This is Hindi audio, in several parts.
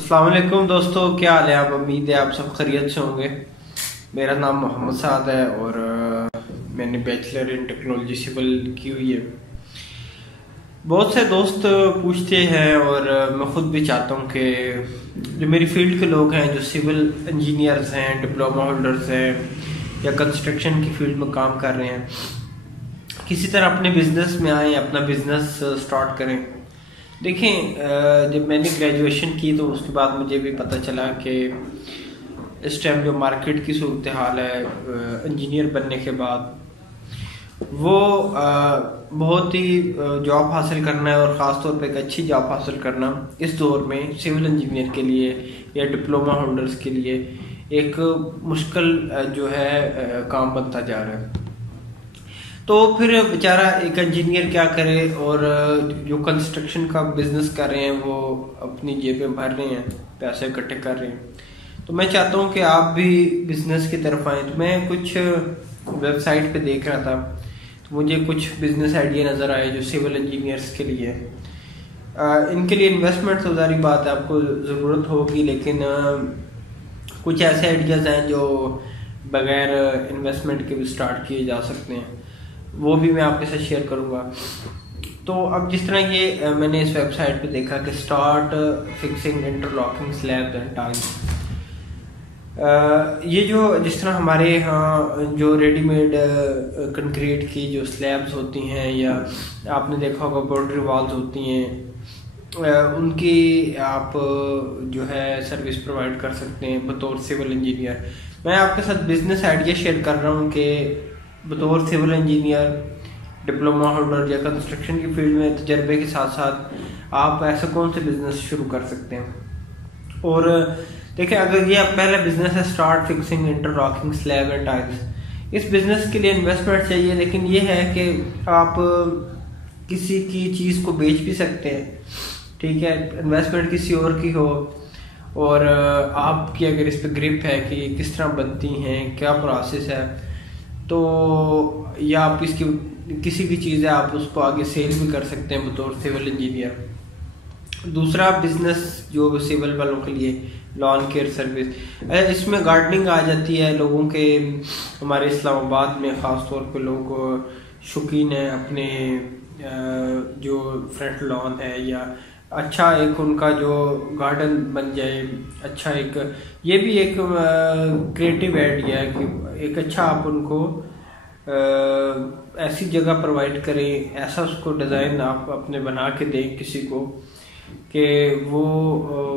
अस्सलाम वालेकुम दोस्तों, क्या हाल है? आप उम्मीद है आप सब खैरियत से होंगे। मेरा नाम मोहम्मद साद है और मैंने बैचलर इन टेक्नोलॉजी सिविल की हुई है। बहुत से दोस्त पूछते हैं और मैं खुद भी चाहता हूँ कि जो मेरी फील्ड के लोग हैं, जो सिविल इंजीनियर्स हैं, डिप्लोमा होल्डर्स हैं या कंस्ट्रक्शन की फील्ड में काम कर रहे हैं, किसी तरह अपने बिजनेस में आए, अपना बिजनेस स्टार्ट करें। देखें, जब मैंने ग्रेजुएशन की तो उसके बाद मुझे भी पता चला कि इस टाइम जो मार्केट की सूरत हाल है इंजीनियर बनने के बाद, वो बहुत ही जॉब हासिल करना है और ख़ास तौर पे एक अच्छी जॉब हासिल करना इस दौर में सिविल इंजीनियर के लिए या डिप्लोमा होल्डर्स के लिए एक मुश्किल जो है काम बनता जा रहा है। तो फिर बेचारा एक इंजीनियर क्या करे, और जो कंस्ट्रक्शन का बिजनेस कर रहे हैं वो अपनी जेबें भर रहे हैं, पैसे इकट्ठे कर रहे हैं। तो मैं चाहता हूँ कि आप भी बिजनेस की तरफ आए। तो मैं कुछ वेबसाइट पे देख रहा था, तो मुझे कुछ बिजनेस आइडिया नज़र आए जो सिविल इंजीनियर्स के लिए। इनके लिए इन्वेस्टमेंट तो ज़ाहिर बात है आपको ज़रूरत होगी, लेकिन कुछ ऐसे आइडियाज़ हैं जो बगैर इन्वेस्टमेंट के भी स्टार्ट किए जा सकते हैं, वो भी मैं आपके साथ शेयर करूंगा। तो अब जिस तरह ये मैंने इस वेबसाइट पे देखा कि start fixing interlocking slabs and tiles, ये जो जिस तरह हमारे यहाँ जो रेडीमेड कंक्रीट की जो स्लैब्स होती हैं या आपने देखा होगा बाउंड्री वॉल्स होती हैं, उनकी आप जो है सर्विस प्रोवाइड कर सकते हैं बतौर सिविल इंजीनियर। मैं आपके साथ बिजनेस आइडिया शेयर कर रहा हूँ कि बतौर सिविल इंजीनियर, डिप्लोमा होल्डर या कंस्ट्रक्शन की फील्ड में तजर्बे के साथ साथ आप ऐसा कौन से बिजनेस शुरू कर सकते हैं। और देखिए, अगर ये पहला बिजनेस है start fixing interlocking slab and tiles, इस बिजनेस के लिए इन्वेस्टमेंट चाहिए, लेकिन ये है कि आप किसी की चीज़ को बेच भी सकते हैं, ठीक है, इन्वेस्टमेंट किसी और की हो, और आपकी अगर इस पर ग्रिप है कि किस तरह बनती हैं, क्या प्रोसेस है, तो या आप इसकी किसी भी चीज़ है आप उसको आगे सेल भी कर सकते हैं बतौर सिविल इंजीनियर। दूसरा बिजनेस जो सिविल वालों के लिए लॉन केयर सर्विस, इसमें गार्डनिंग आ जाती है। लोगों के हमारे इस्लामाबाद में ख़ास तौर पे लोग शौकीन हैं अपने जो फ्रंट लॉन है या अच्छा एक उनका जो गार्डन बन जाए, अच्छा एक ये भी एक क्रिएटिव आइडिया है कि एक अच्छा आप उनको ऐसी जगह प्रोवाइड करें, ऐसा उसको डिज़ाइन आप अपने बना के दें किसी को कि वो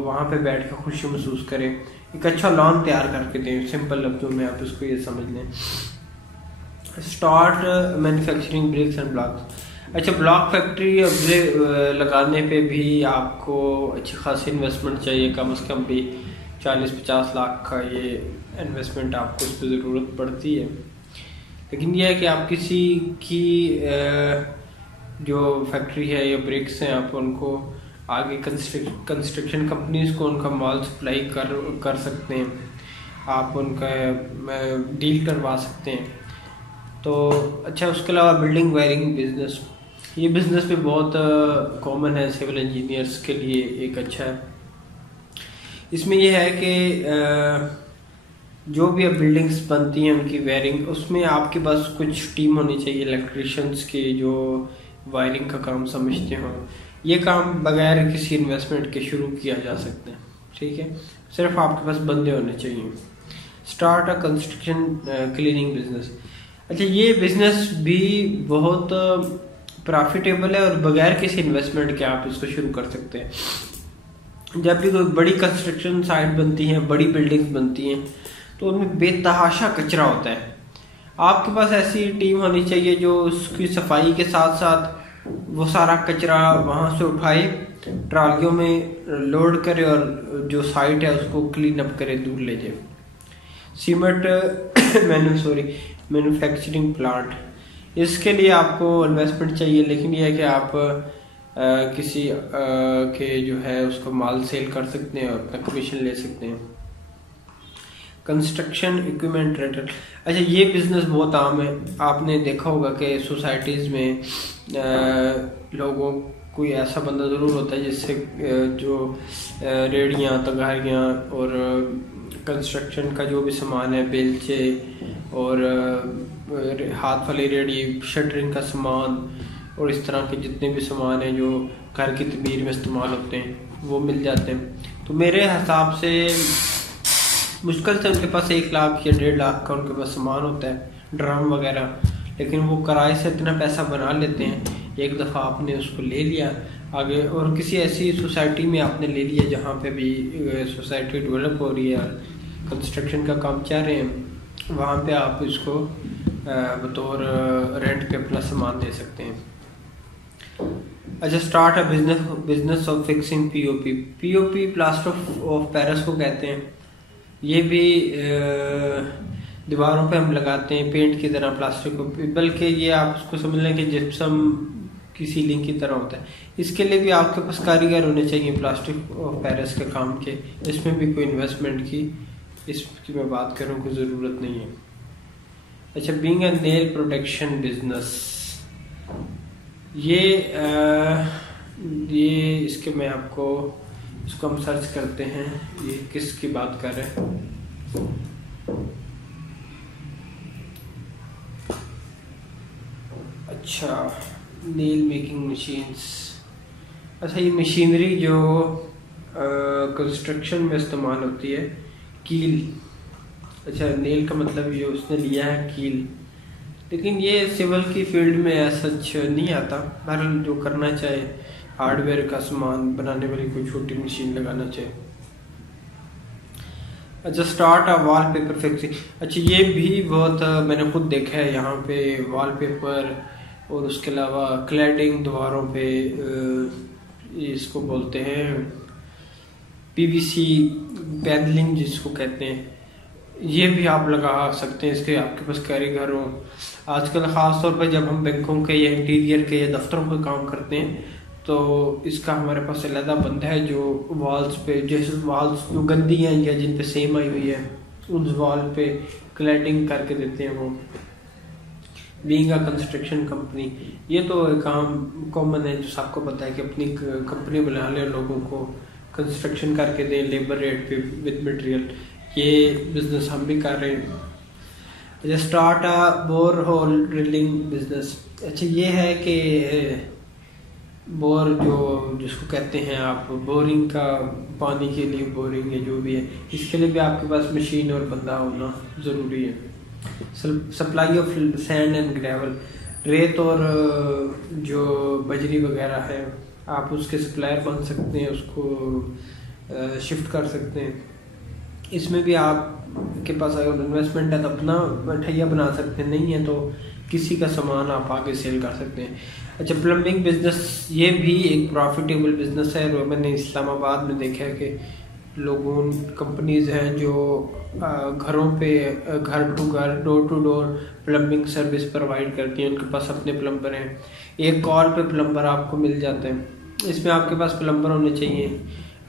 वहाँ पे बैठ के खुशी महसूस करें, एक अच्छा लॉन तैयार करके दें। सिंपल लफ्जों में आप इसको ये समझ लें। Start manufacturing bricks and blocks. अच्छा, ब्लॉक फैक्ट्री लगाने पे भी आपको अच्छी खासी इन्वेस्टमेंट चाहिए, कम से कम भी 40-50 लाख का ये इन्वेस्टमेंट आपको इस पर ज़रूरत पड़ती है। लेकिन यह है कि आप किसी की जो फैक्ट्री है या ब्रिक्स हैं, आप उनको आगे कंस्ट्रक्शन कंपनीज को उनका माल सप्लाई कर सकते हैं, आप उनका डील करवा सकते हैं। तो अच्छा, उसके अलावा बिल्डिंग वायरिंग बिजनेस, ये बिजनेस भी बहुत कॉमन है सिविल इंजीनियर्स के लिए, एक अच्छा है। इसमें यह है कि जो भी अब बिल्डिंग्स बनती हैं उनकी वायरिंग, उसमें आपके पास कुछ टीम होनी चाहिए इलेक्ट्रिशियंस की जो वायरिंग का काम समझते हों। ये काम बगैर किसी इन्वेस्टमेंट के शुरू किया जा सकता है, ठीक है, सिर्फ आपके पास बंदे होने चाहिए। Start a construction cleaning business. अच्छा, ये बिजनेस भी बहुत प्रॉफिटेबल है और बगैर किसी इन्वेस्टमेंट के आप इसको शुरू कर सकते हैं। जब भी कोई बड़ी कंस्ट्रक्शन साइट बनती है, बड़ी बिल्डिंग्स बनती हैं, तो उनमें बेतहाशा कचरा होता है। आपके पास ऐसी टीम होनी चाहिए जो उसकी सफाई के साथ साथ वो सारा कचरा वहाँ से उठाए, ट्रालियों में लोड करे और जो साइट है उसको क्लीन अप करे, दूर ले जाए। सीमेंट मैन्युफैक्चरिंग प्लांट, इसके लिए आपको इन्वेस्टमेंट चाहिए, लेकिन यह है कि आप किसी के जो है उसको माल सेल कर सकते हैं और अपना कमीशन ले सकते हैं। Construction equipment rental. अच्छा, ये बिजनेस बहुत आम है। आपने देखा होगा कि सोसाइटीज़ में लोगों कोई ऐसा बंदा ज़रूर होता है जिससे जो रेड़ियाँ, तगारियाँ और कंस्ट्रक्शन का जो भी सामान है, बेलचे और हाथ वाली रेड़ी, शटरिंग का सामान और इस तरह के जितने भी सामान हैं जो घर की तमीर में इस्तेमाल होते हैं वो मिल जाते हैं। तो मेरे हिसाब से मुश्किल से उनके पास 1 लाख या 1.5 लाख का उनके पास सामान होता है, ड्रम वगैरह, लेकिन वो किराए से इतना पैसा बना लेते हैं। एक दफ़ा आपने उसको ले लिया आगे, और किसी ऐसी सोसाइटी में आपने ले लिया जहाँ पे भी सोसाइटी डेवलप हो रही है, कंस्ट्रक्शन का काम चल रहे हैं, वहाँ पे आप इसको बतौर रेंट पे अपना सामान दे सकते हैं। अच्छा, start a business of fixing POP plaster of Paris को कहते हैं। ये भी दीवारों पे हम लगाते हैं पेंट की तरह प्लास्टिक को, बल्कि ये आप उसको समझ लें कि जिप्सम की सीलिंग की तरह होता है। इसके लिए भी आपके पास कारीगर होने चाहिए प्लास्टिक ऑफ पेरिस के काम के। इसमें भी कोई इन्वेस्टमेंट की इसकी मैं बात करूँ कोई ज़रूरत नहीं है। अच्छा, being a nail protection business, ये इसके मैं आपको इसको हम सर्च करते हैं ये किसकी बात कर रहे हैं। अच्छा, नेल मेकिंग मशीन्स। अच्छा, ये मशीनरी जो कंस्ट्रक्शन में इस्तेमाल होती है, कील। अच्छा, नेल का मतलब ये उसने लिया है कील, लेकिन ये सिविल की फील्ड में ऐसा नहीं आता। बहरहाल जो करना चाहे, हार्डवेयर का सामान बनाने वाली कोई छोटी मशीन लगाना चाहे। अच्छा, स्टार्ट अ वॉलपेपर फिक्सिंग। अच्छा, ये भी बहुत मैंने खुद देखा है यहाँ पे वॉलपेपर और उसके अलावा क्लैडिंग दीवारों पे, इसको बोलते हैं पीवीसी पैनलिंग जिसको कहते हैं, ये भी आप लगा सकते हैं। इसके आपके पास कारीगर हो। आजकल ख़ास तौर पर जब हम बैंकों के या इंटीरियर के या दफ्तरों पे काम करते हैं तो इसका हमारे पास अलहदा बंदा है जो वॉल्स पे, जैसे वॉल्स जो गंदी हैं या जिन पे सेम आई हुई है उन वॉल पे क्लैडिंग करके देते हैं वो। बीइंग अ कंस्ट्रक्शन कंपनी, ये तो काम कॉमन है जो सबको पता है कि अपनी कंपनी बना ले, लोगों को कंस्ट्रक्शन करके दें लेबर रेट पे विद मटेरियल। ये बिजनेस हम भी कर रहे हैं। अच्छा, start a bore hole drilling business. अच्छा, ये है कि बोर जो जिसको कहते हैं आप, बोरिंग का पानी के लिए बोरिंग है जो भी है, इसके लिए भी आपके पास मशीन और बंदा होना ज़रूरी है। Supply of sand and gravel, रेत और जो बजरी वगैरह है आप उसके सप्लायर बन सकते हैं, उसको शिफ्ट कर सकते हैं। इसमें भी आपके पास अगर इन्वेस्टमेंट है तो अपना ठैया बना सकते हैं, नहीं है तो किसी का सामान आप आगे सेल कर सकते हैं। अच्छा, प्लम्बिंग बिजनेस, ये भी एक प्रॉफिटेबल बिजनेस है। और मैंने इस्लामाबाद में देखा है कि लोगों कंपनीज हैं जो घरों पे घर टू घर, door to door plumbing service provide करती हैं। उनके पास अपने प्लम्बर हैं, एक कॉल पे प्लम्बर आपको मिल जाते हैं। इसमें आपके पास प्लम्बर होने चाहिए,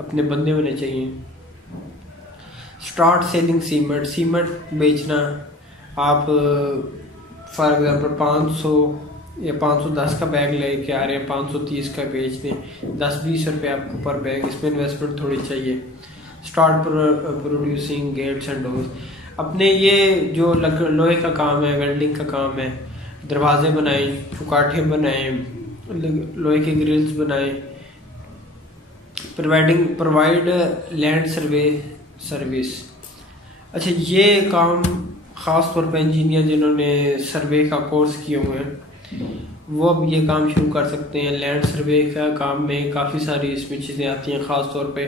अपने बंदे होने चाहिए। स्टार्ट सेलिंग सीमेंट बेचना। आप फॉर एग्जांपल 500 या 510 का बैग लेके आ रहे हैं, 530 का बेच दें, 10-20 रुपये आपको पर बैग। इसमें इन्वेस्टमेंट थोड़ी चाहिए। Start producing gates and doors. अपने ये जो लोहे का काम है, वेल्डिंग का काम है, दरवाजे बनाए, चुकाठे बनाए, लोहे के ग्रिल्स बनाए। Provide land survey service. अच्छा, ये काम ख़ास तौर पर इंजीनियर जिन्होंने सर्वे का कोर्स किए हुए हैं वो अब ये काम शुरू कर सकते हैं। लैंड सर्वे का काम में काफ़ी सारी इसमें चीज़ें आती हैं, ख़ास तौर पे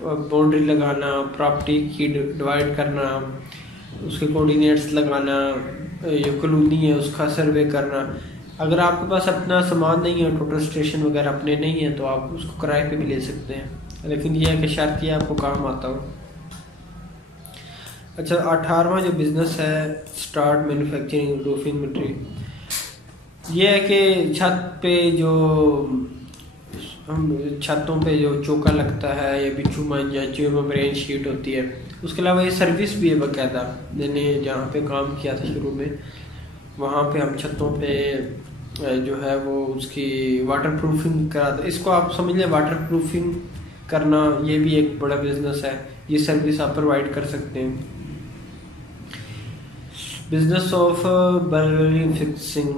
बाउंड्री लगाना, प्रॉपर्टी की डिवाइड करना, उसके कोऑर्डिनेट्स लगाना, ये कॉलोनी है उसका सर्वे करना। अगर आपके पास अपना सामान नहीं है, टोटल स्टेशन वगैरह अपने नहीं है, तो आप उसको किराए पे भी ले सकते हैं, लेकिन यह है कि शर्त ये आपको काम आता हो। अच्छा, 18वां जो बिज़नेस है, स्टार्ट मैन्युफैक्चरिंग रूफिंग मटेरियल। ये है कि छत पे जो हम छतों पे जो चौका लगता है या बिचूमन या मेम्ब्रेन शीट होती है, उसके अलावा ये सर्विस भी है बाकायदा। मैंने जहाँ पे काम किया था शुरू में, वहाँ पे हम छतों पे जो है वो उसकी वाटर प्रूफिंग कराते। इसको आप समझ लें वाटर प्रूफिंग करना, ये भी एक बड़ा बिजनेस है। ये सर्विस आप प्रोवाइड कर सकते हैं। Business of burglary fixing,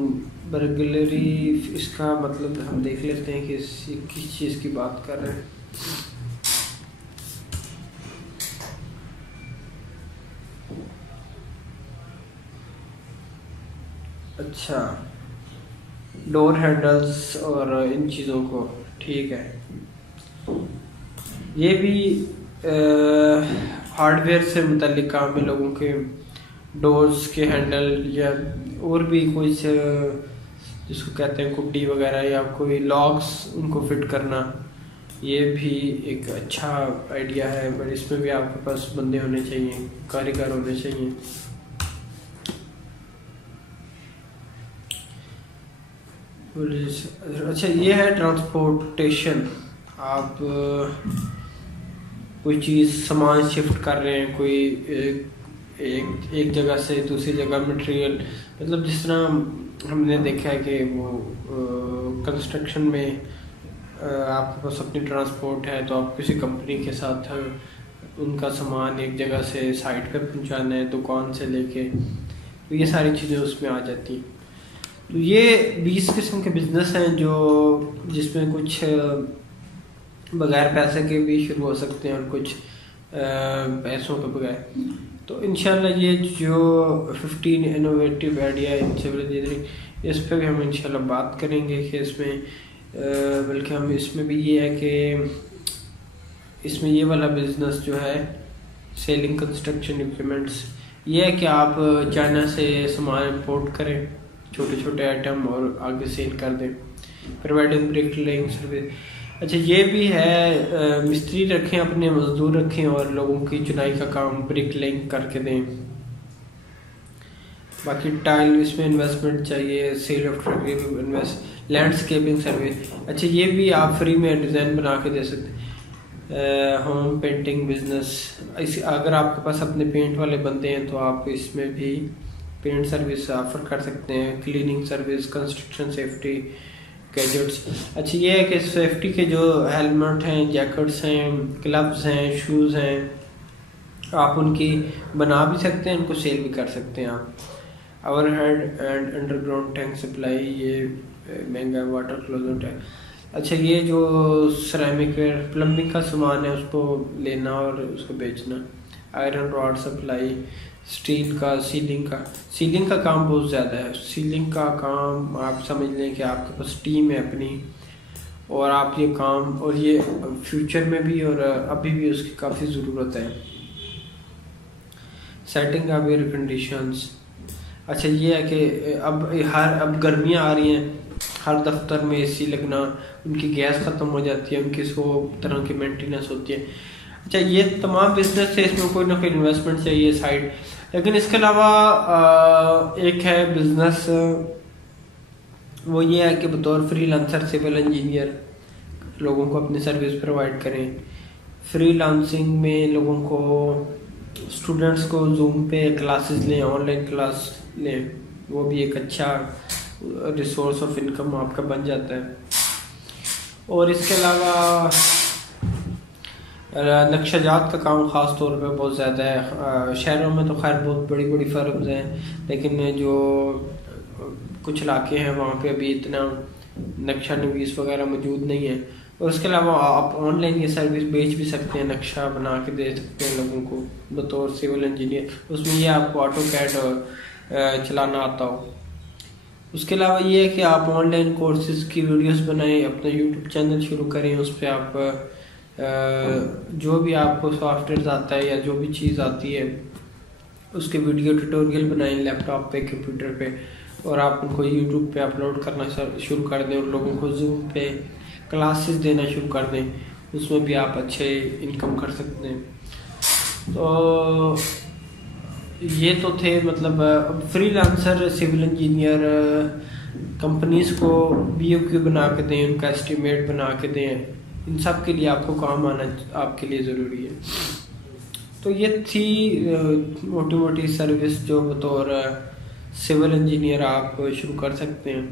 burglary इसका मतलब हम देख लेते हैं कि किस चीज़ की बात कर रहे हैं। अच्छा, डोर हैंडल्स और इन चीज़ों को, ठीक है। ये भी हार्डवेयर से मुताल्लिक काम है, लोगों के डोर्स के हैंडल या और भी कुछ जिसको कहते हैं कुड्डी वगैरह या कोई लॉक्स उनको फिट करना, ये भी एक अच्छा आइडिया है। पर इसमें भी आपके पास बंदे होने चाहिए, कारीगर होने चाहिए। अच्छा, ये है ट्रांसपोर्टेशन। आप कोई चीज़ सामान शिफ्ट कर रहे हैं, कोई एक जगह से दूसरी जगह मटेरियल, मतलब जिस तरह हमने देखा है कि वो कंस्ट्रक्शन में आपके पास अपनी ट्रांसपोर्ट है, तो आप किसी कंपनी के साथ उनका सामान एक जगह से साइट पे पहुंचाना है, दुकान से लेके, तो ये सारी चीज़ें उसमें आ जाती हैं। तो ये 20 किस्म के बिजनेस हैं जो जिसमें कुछ बगैर पैसे के भी शुरू हो सकते हैं और कुछ पैसों के बगैर। तो इंशाल्लाह ये जो 15 innovative idea in civil engineering, इस पर भी हम इंशाल्लाह बात करेंगे कि इसमें बल्कि हम इसमें भी ये है कि इसमें ये वाला बिजनेस जो है सेलिंग कंस्ट्रक्शन इक्विपमेंट्स, ये है कि आप चाइना से सामान इंपोर्ट करें छोटे छोटे आइटम और आगे सेल कर दें, प्रोवाइडिंग ब्रिक लेइंग सर्विस। अच्छा, ये भी है मिस्त्री रखें, अपने मजदूर रखें और लोगों की चुनाई का काम ब्रिक लेइंग करके दें। बाकी टाइल इसमें इन्वेस्टमेंट चाहिए, sale of invest, landscaping service. अच्छा, ये भी आप फ्री में डिज़ाइन बना के दे सकते हैं। होम पेंटिंग बिजनेस, इस अगर आपके पास अपने पेंट वाले बंदे हैं तो आप इसमें भी पेंट सर्विस ऑफर कर सकते हैं। Cleaning service, construction safety gadgets. अच्छा, ये है कि सेफ्टी के जो हेलमेट हैं, जैकेट्स हैं, ग्लव्स हैं, शूज़ हैं, आप उनकी बना भी सकते हैं, उनको सेल भी कर सकते हैं आप। Over head and underground tank supply, ये महंगा वाटर क्लोजर टैंक। अच्छा, ये जो सिरेमिक प्लम्बिंग का सामान है उसको लेना और उसको बेचना। आयरन रॉड सप्लाई, स्टील का, सीलिंग का काम बहुत ज़्यादा है। सीलिंग का काम आप समझ लें कि आपके पास टीम है अपनी, और आप ये काम, और ये फ्यूचर में भी और अभी भी उसकी काफ़ी ज़रूरत है। Setting up air conditions. अच्छा, ये है कि अब गर्मियाँ आ रही हैं, हर दफ्तर में एसी लगना, उनकी गैस ख़त्म हो जाती है, उनकी 100 तरह की मेंटेनेंस होती है। अच्छा, ये तमाम बिजनेस है, इसमें कोई ना कोई इन्वेस्टमेंट चाहिए साइड। लेकिन इसके अलावा एक है बिजनेस, वो ये है कि बतौर फ्रीलांसर सिविल इंजीनियर लोगों को अपनी सर्विस प्रोवाइड करें। फ्रीलांसिंग में लोगों को, स्टूडेंट्स को जूम पे क्लासेस लें, ऑनलाइन क्लास लें, वो भी एक अच्छा रिसोर्स ऑफ इनकम आपका बन जाता है। और इसके अलावा नक्शाजात का काम ख़ास तौर पे बहुत ज़्यादा है। शहरों में तो खैर बहुत बड़ी बड़ी फर्म्स हैं, लेकिन जो कुछ इलाके हैं वहाँ पे अभी इतना नक्शा नवीस वगैरह मौजूद नहीं है। और उसके अलावा आप ऑनलाइन ये सर्विस बेच भी सकते हैं, नक्शा बना के दे सकते हैं लोगों को बतौर सिविल इंजीनियर। उसमें ये आपको ऑटो कैड चलाना आता हो। उसके अलावा ये है कि आप ऑनलाइन कोर्सेज की वीडियोस बनाएं, अपना यूट्यूब चैनल शुरू करें, उस पर आप जो भी आपको सॉफ्टवेयर आता है या जो भी चीज़ आती है उसके वीडियो ट्यूटोरियल बनाएं लैपटॉप पे, कंप्यूटर पे, और आप उनको यूट्यूब पे अपलोड करना शुरू कर दें और लोगों को जूम पे क्लासेस देना शुरू कर दें। उसमें भी आप अच्छे इनकम कर सकते हैं। तो ये तो थे मतलब फ्रीलांसर सिविल इंजीनियर, कंपनीज को BOQ बना के दें, उनका एस्टिमेट बना के दें, इन सब के लिए आपको काम आना आपके लिए ज़रूरी है। तो ये थी मोटी मोटी सर्विस जो बतौर सिविल इंजीनियर आप शुरू कर सकते हैं।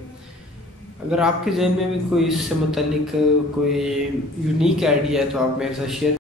अगर आपके जहन में भी कोई इससे मुतालिक कोई यूनिक आइडिया है तो आप मेरे साथ शेयर